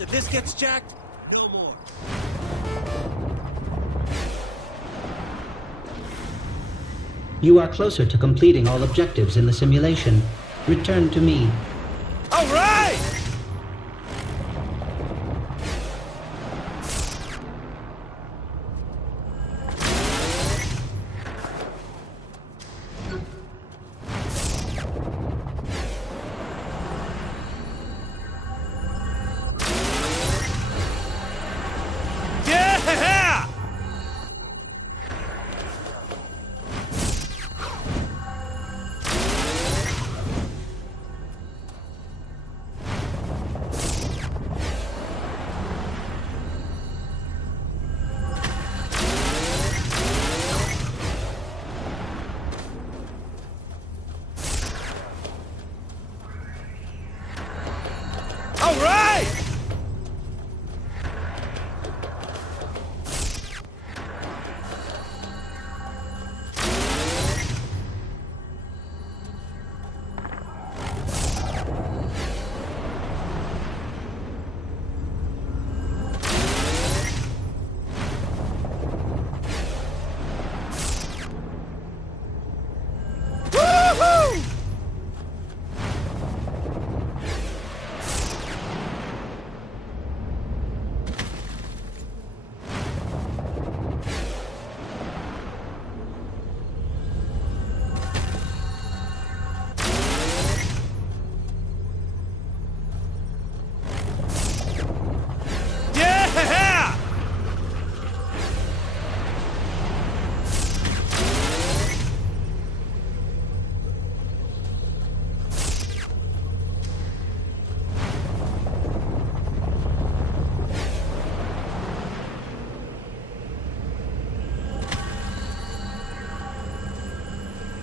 After this gets jacked, no more. You are closer to completing all objectives in the simulation. Return to me. All right! Yeah! All right! Woo-hoo! Yeah!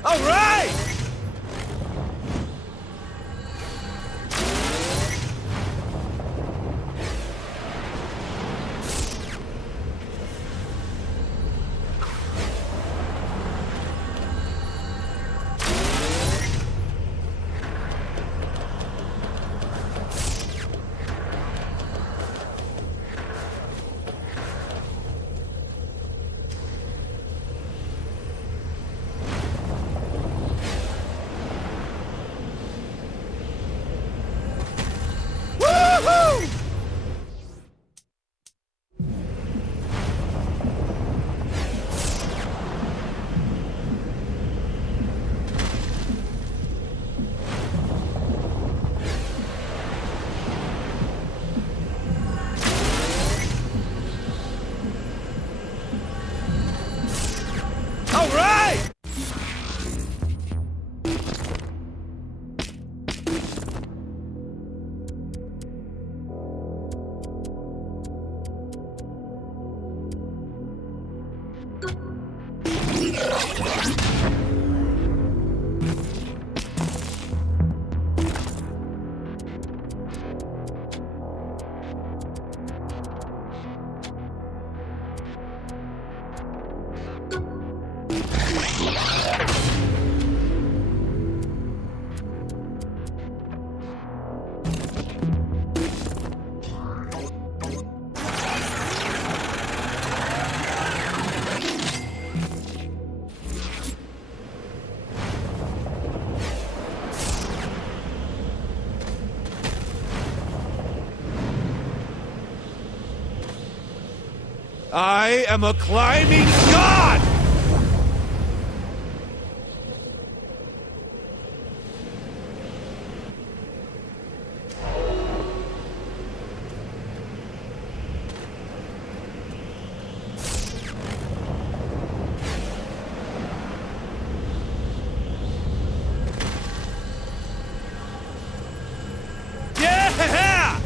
All right! Woo-hoo! All right! I am a climbing god! Yeah!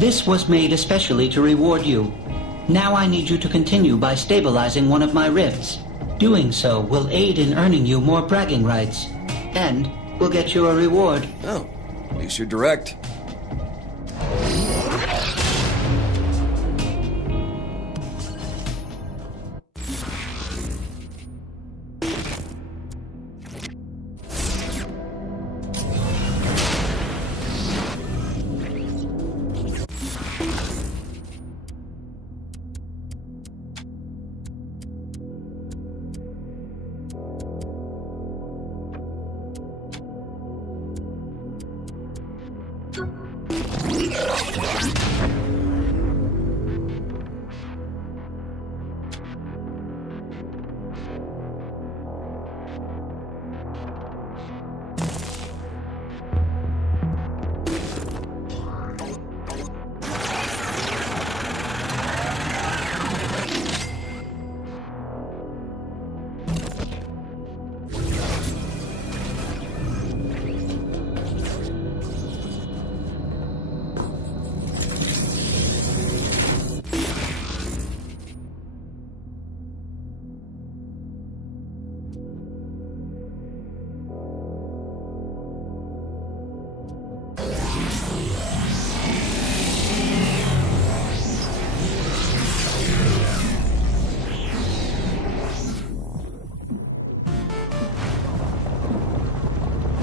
This was made especially to reward you. Now I need you to continue by stabilizing one of my rifts. Doing so will aid in earning you more bragging rights, and will get you a reward. Oh, at least you're direct.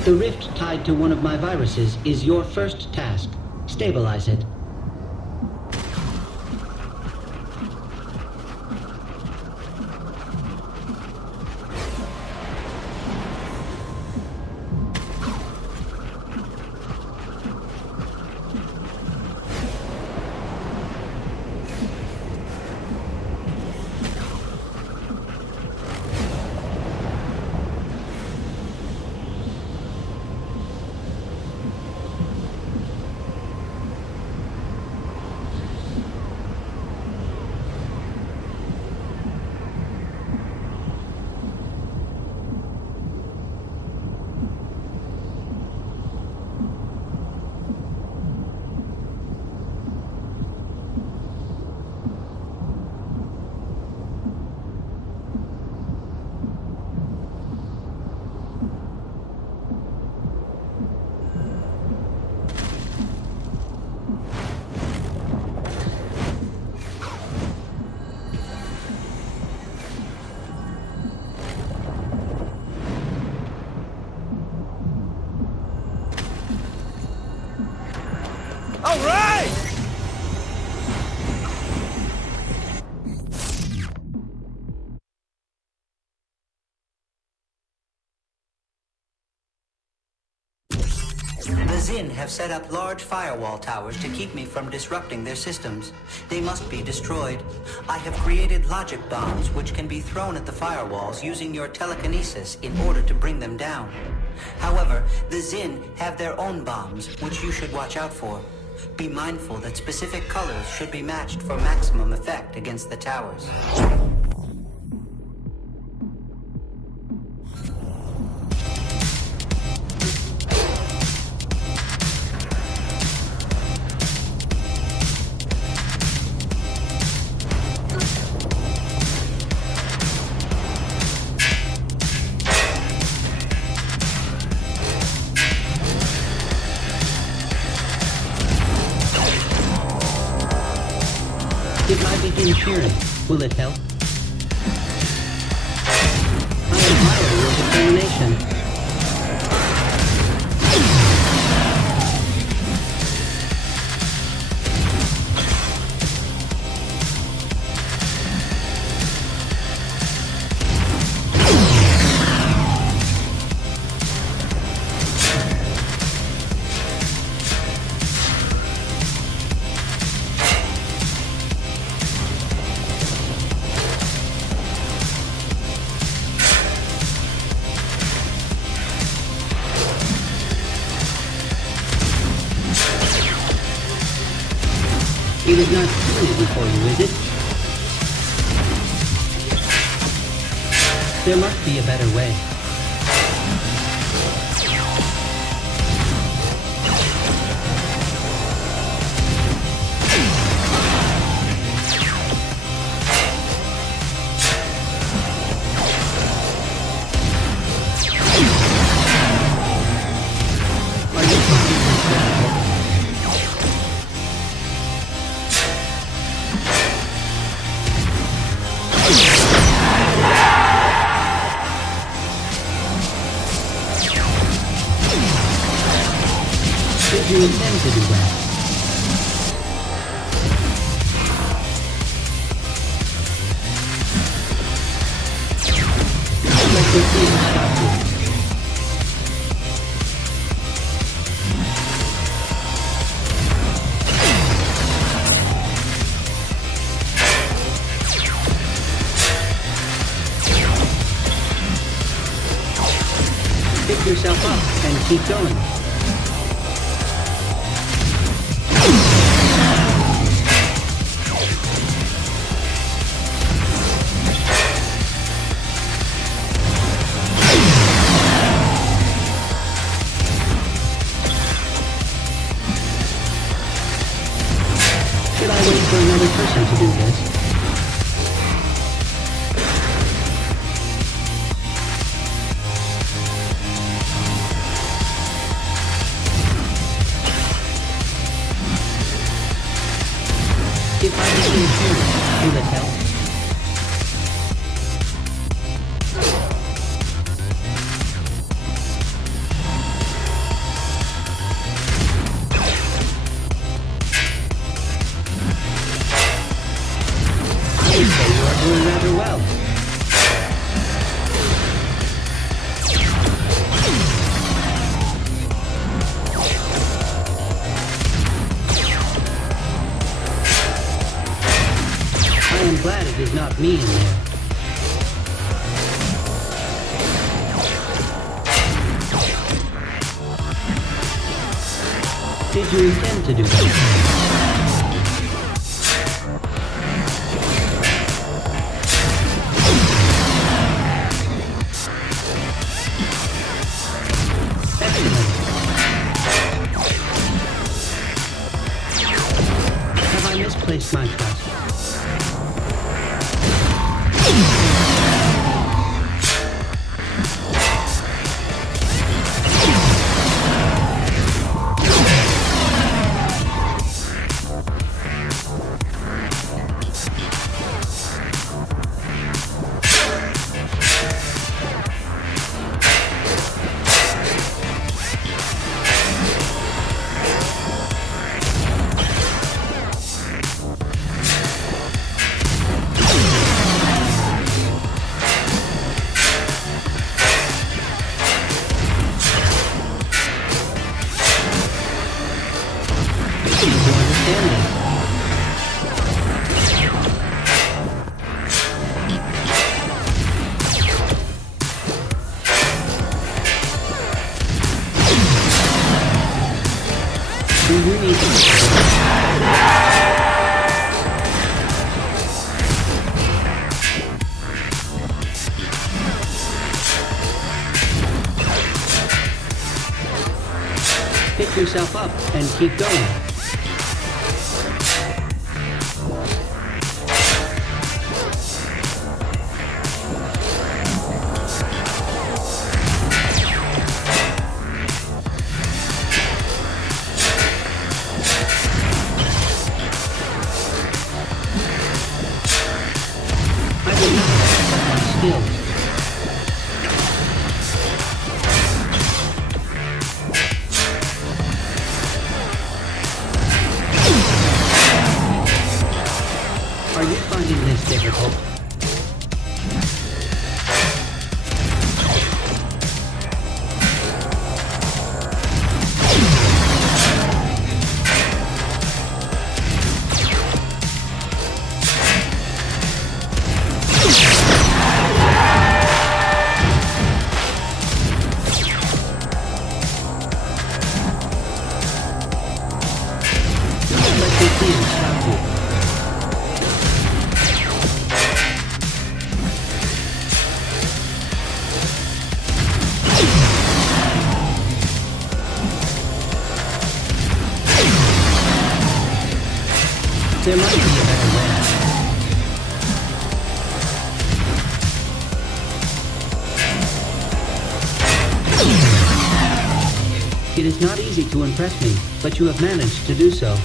The rift tied to one of my viruses is your first task. Stabilize it. All right! The Zin have set up large firewall towers to keep me from disrupting their systems. They must be destroyed. I have created logic bombs which can be thrown at the firewalls using your telekinesis in order to bring them down. However, the Zin have their own bombs, which you should watch out for. Be mindful that specific colors should be matched for maximum effect against the towers. If I begin cheering, will it help? I admire your determination. It is not too easy for you, is it? There must be a better way. you intend to do that? Let the field stop you. Pick yourself up and keep going. Should I wait for another person to do this? If I became human, will it help? I would say you are doing rather well. I am glad it is not me in there. Did you intend to do that? Excellent. Have I misplaced my trust? Do you need Pick yourself up and keep going. I will not accept my skills. Are you finding this difficult? Let your fears stop you. There must be a better way. It is not easy to impress me, but you have managed to do so.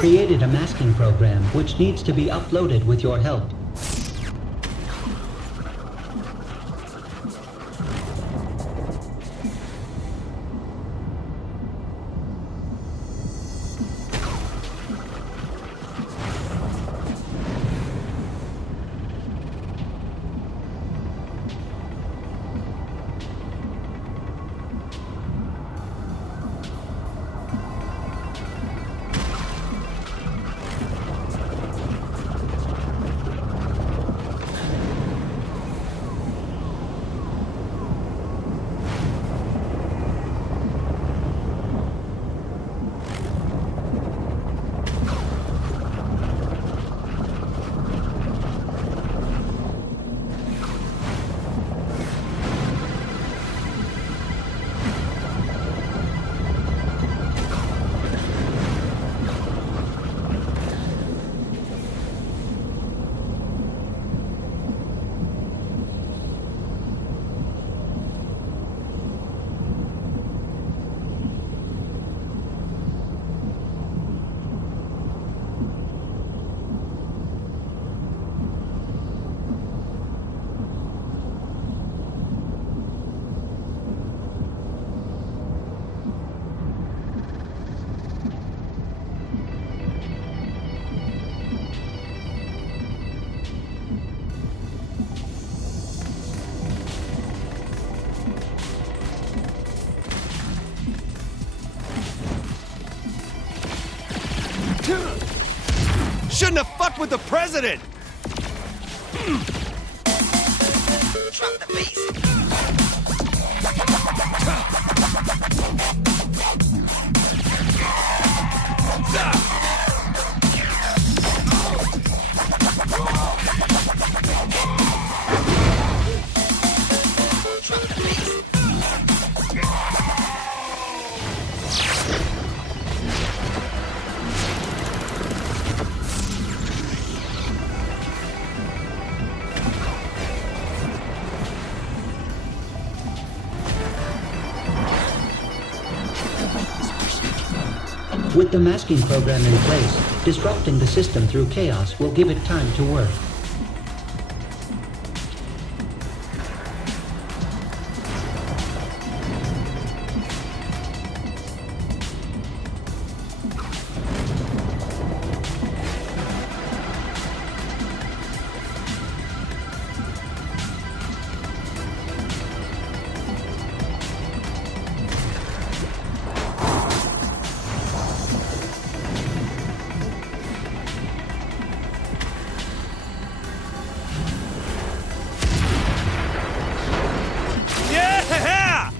created a masking program which needs to be uploaded with your help. Shouldn't have fucked with the president! Drop the bass. Drop the bass. With the masking program in place, disrupting the system through chaos will give it time to work. Yeah!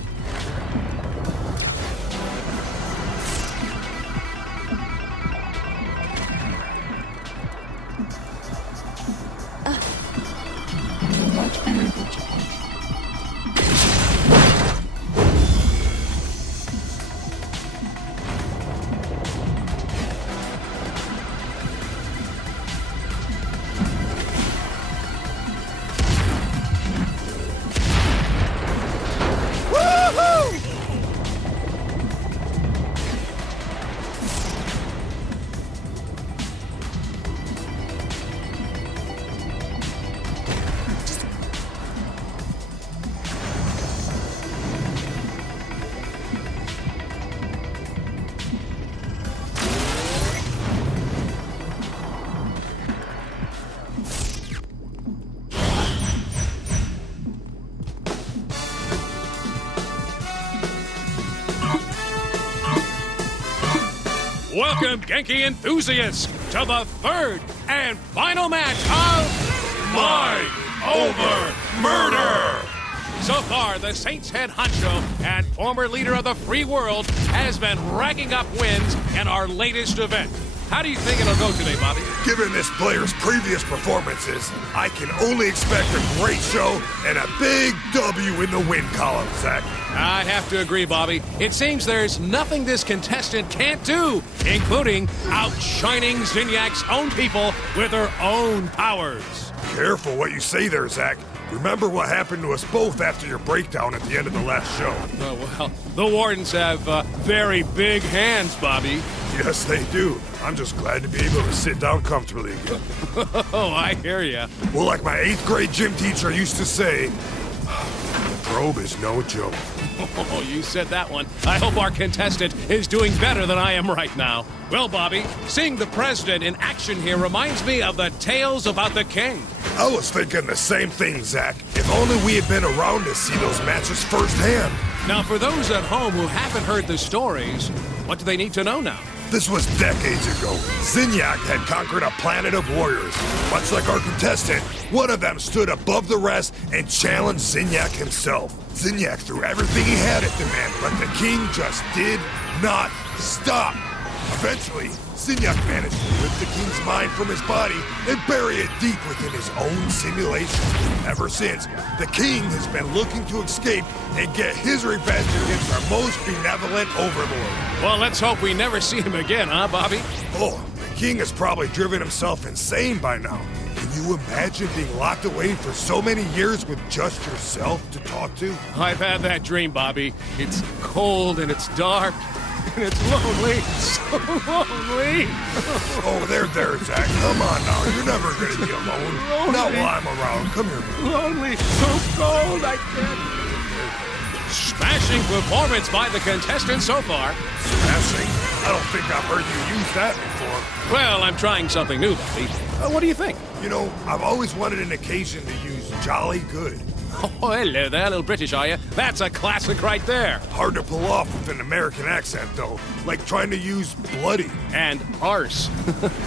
Welcome, Genki enthusiasts, to the third and final match of Mind Over Murder! So far, the Saints head honcho and former leader of the free world has been racking up wins in our latest event. How do you think it'll go today, Bobby? Given this player's previous performances, I can only expect a great show and a big W in the win column, Zach. I'd have to agree, Bobby. It seems there's nothing this contestant can't do, including outshining Zinyak's own people with her own powers. Careful what you say there, Zach. Remember what happened to us both after your breakdown at the end of the last show? Oh, well, the Wardens have very big hands, Bobby. Yes, they do. I'm just glad to be able to sit down comfortably again. Oh, I hear ya. Well, like my 8th grade gym teacher used to say, the probe is no joke. Oh, you said that one. I hope our contestant is doing better than I am right now. Well, Bobby, seeing the president in action here reminds me of the tales about the king. I was thinking the same thing, Zach. If only we had been around to see those matches firsthand. Now, for those at home who haven't heard the stories, what do they need to know now? This was decades ago. Zinyak had conquered a planet of warriors. Much like our contestant, one of them stood above the rest and challenged Zinyak himself. Zinyak threw everything he had at the man, but the king just did not stop. Eventually, Zinyak managed to lift the king's mind from his body and bury it deep within his own simulation. Ever since, the king has been looking to escape and get his revenge against our most benevolent overlord. Well, let's hope we never see him again, huh, Bobby? Oh, the king has probably driven himself insane by now. Can you imagine being locked away for so many years with just yourself to talk to? I've had that dream, Bobby. It's cold and it's dark and it's lonely. So lonely. Oh, there, Zach. Come on now. You're never going to be alone. Lonely. Not while I'm around. Come here, man. Lonely. So cold. I can't. Smashing performance by the contestant so far. Smashing? I don't think I've heard you use that before. Well, I'm trying something new, Bobby. What do you think? You know, I've always wanted an occasion to use jolly good. Oh, hello there, little British, are you? That's a classic right there. Hard to pull off with an American accent, though. Like trying to use bloody. And arse.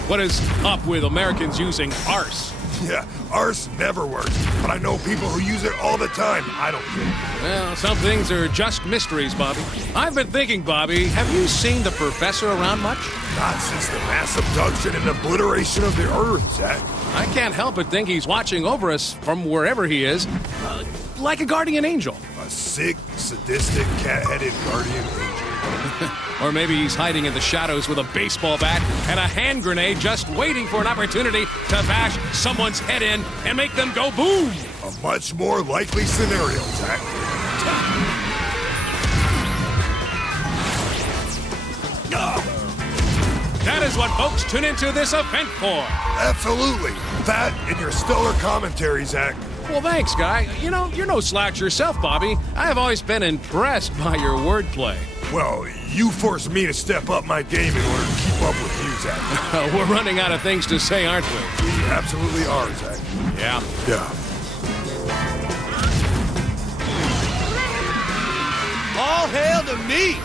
What is up with Americans using arse? Yeah, arse never works, but I know people who use it all the time. I don't get it. Well, some things are just mysteries, Bobby. I've been thinking, Bobby, have you seen the professor around much? Not since the mass abduction and obliteration of the Earth, Zach. I can't help but think he's watching over us from wherever he is, like a guardian angel. A sick, sadistic, cat-headed guardian angel. Or maybe he's hiding in the shadows with a baseball bat and a hand grenade just waiting for an opportunity to bash someone's head in and make them go boom. A much more likely scenario, Zach. That is what folks tune into this event for. Absolutely. That and your stellar commentary, Zach. Well, thanks, guy. You know, you're no slouch yourself, Bobby. I have always been impressed by your wordplay. Well, you forced me to step up my game in order to keep up with you, Zach. We're running out of things to say, aren't we? We absolutely are, Zach. Yeah. Yeah. All hail to me!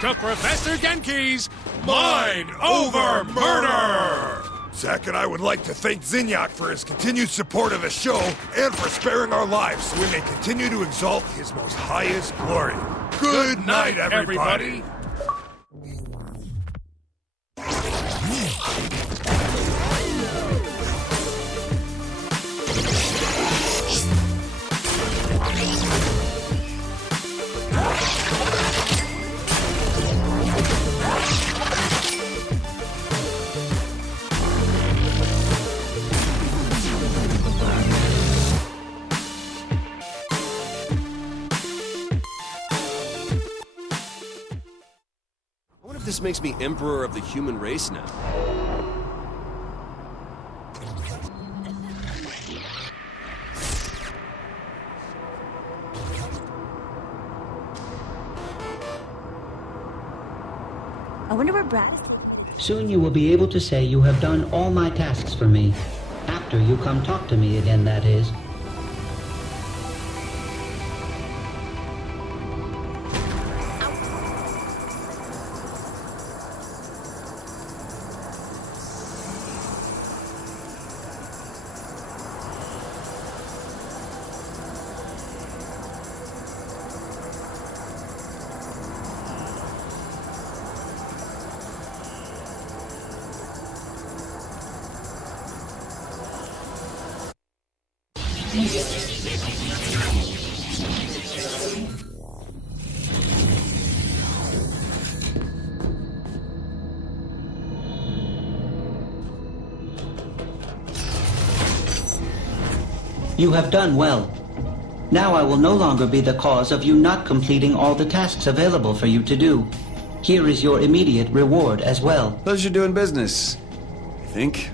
To Professor Genki's Mind Over Murder! Zach and I would like to thank Zinyak for his continued support of the show and for sparing our lives so we may continue to exalt his most highest glory. Good night, everybody. makes me emperor of the human race now. I wonder where Brad is. Soon you will be able to say you have done all my tasks for me. After you come talk to me again, that is. You have done well. Now I will no longer be the cause of you not completing all the tasks available for you to do. Here is your immediate reward as well. Pleasure doing business, I think.